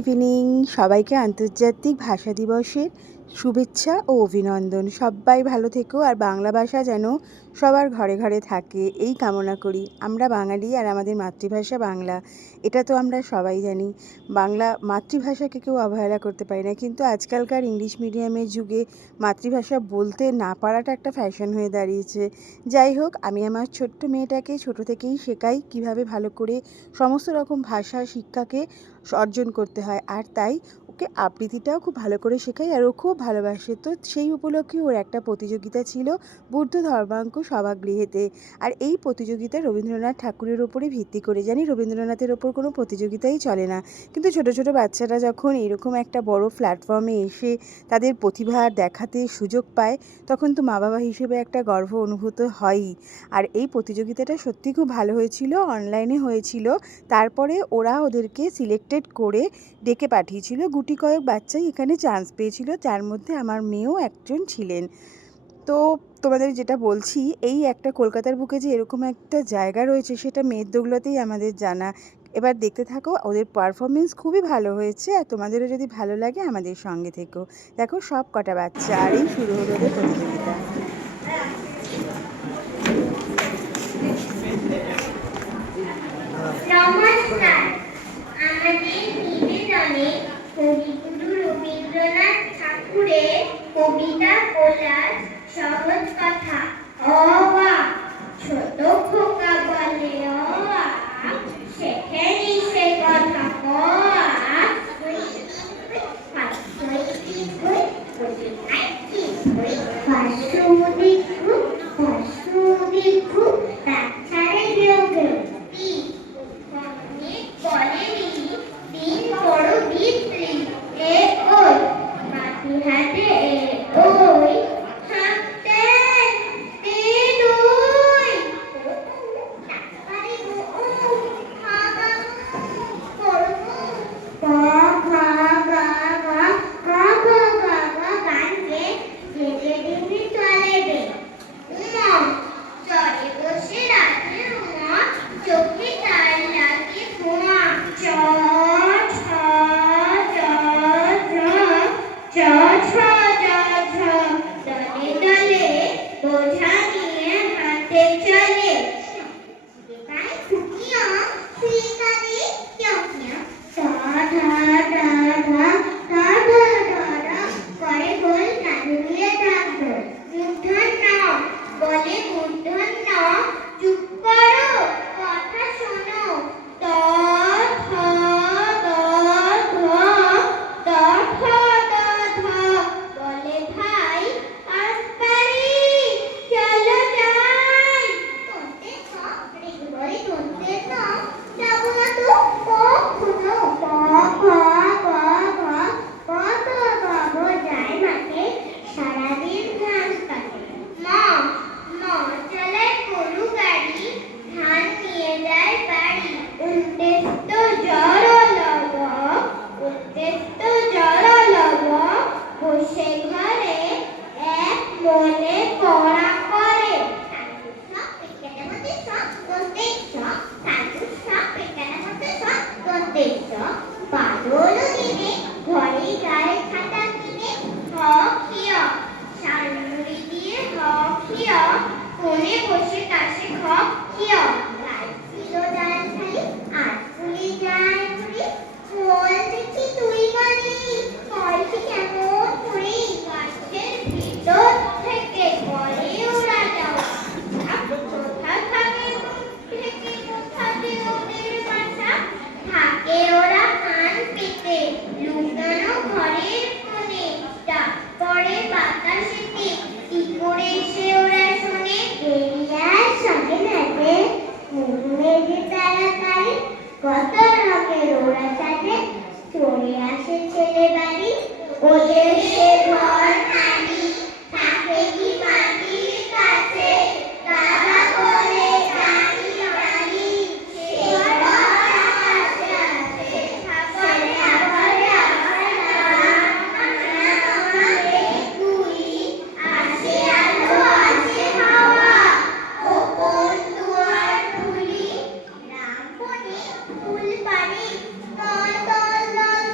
Evening, সবাইকে আন্তর্জাতিক ভাষা দিবসের শুভেচ্ছা ও অভিনন্দন। সবাই ভালো থেকো আর বাংলা ভাষা যেন সবার ঘরে ঘরে থাকে এই কামনা করি। আমরা বাঙালি আর আমাদের মাতৃভাষা বাংলা, এটা তো আমরা সবাই জানি। বাংলা মাতৃভাষাকে কেউ অবহেলা করতে পারে না, কিন্তু আজকালকার ইংলিশ মিডিয়ামের যুগে মাতৃভাষা বলতে না পারাটা একটা ফ্যাশন হয়ে দাঁড়িয়েছে। যাই হোক, আমি আমার ছোট্ট মেয়েটাকে ছোটো থেকেই শেখাই কীভাবে ভালো করে সমস্ত রকম ভাষা শিক্ষাকে অর্জন করতে হয়, আর তাই ওকে আবৃত্তিটাও খুব ভালো করে শেখাই, আর ও খুব ভালোবাসে। তো সেই উপলক্ষে ওর একটা প্রতিযোগিতা ছিল বুদ্ধ ধর্মাঙ্ক সভাগৃহেতে, আর এই প্রতিযোগিতা রবীন্দ্রনাথ ঠাকুরের ওপরে ভিত্তি করে। জানি রবীন্দ্রনাথের ওপর কোনো প্রতিযোগিতাই চলে না, কিন্তু ছোটো ছোটো বাচ্চারা যখন এরকম একটা বড় প্ল্যাটফর্মে এসে তাদের প্রতিভা দেখাতে সুযোগ পায়, তখন তো মা বাবা হিসেবে একটা গর্ব অনুভূত হয়ই। আর এই প্রতিযোগিতাটা সত্যি খুব ভালো হয়েছিল, অনলাইনে হয়েছিল। তারপরে ওরা ওদেরকে সিলেক্টেড করে ডেকে পাঠিয়েছিল। গুটি কয়েক বাচ্চাই এখানে চান্স পেয়েছিল, যার মধ্যে আমার মেয়েও একজন ছিলেন। তো তোমাদের যেটা বলছি, এই একটা কলকাতার বুকে যে এরকম একটা জায়গা রয়েছে সেটা মেয়ের দৌলতেই আমাদের জানা। এবার দেখতে থাকো, ওদের পারফরমেন্স খুবই ভালো হয়েছে, আর তোমাদেরও যদি ভালো লাগে আমাদের সঙ্গে থেকো। দেখো সব কটা বাচ্চা, আর এই শুরু হলো ওদের প্রতিযোগিতা। নমস্কার, আমাদের নিবেদনে কবিগুরু রবীন্দ্রনাথ ঠাকুরের কবিতা কোলাজ সহজ কথা। অবা ছোট খোকা বলে অবা, শেখেনি সে কথা কয়া। কত রঙের ওরা সাজে চলে আসে ছেলে বাড়ি, ওদের সে ঘর নারী থাকে কি মাটির কাছে, দাদা বলে গাড়ি গাড়ি সে ঘর আছে আছে ঘরে ঘরে আমারে কুই আসে আলো আসে হাওয়া, ও কোন দুয়ার খুলি রাম বনে ফুল পানি, দল দল দল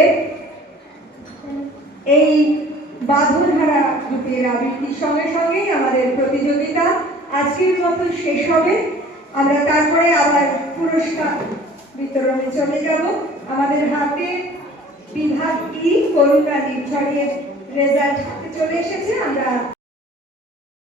এর এই বাঁধনহারা গীতের আবৃত্তির সঙ্গে সঙ্গেই আমাদের প্রতিযোগিতা আজকের মতো শেষ হবে। আমরা তারপরে আবার পুরস্কার বিতরণে চলে যাব। আমাদের হাতে বিভাগ ই করুণা নির্ঝরের রেজাল্ট হাতে চলে এসেছে। আমরা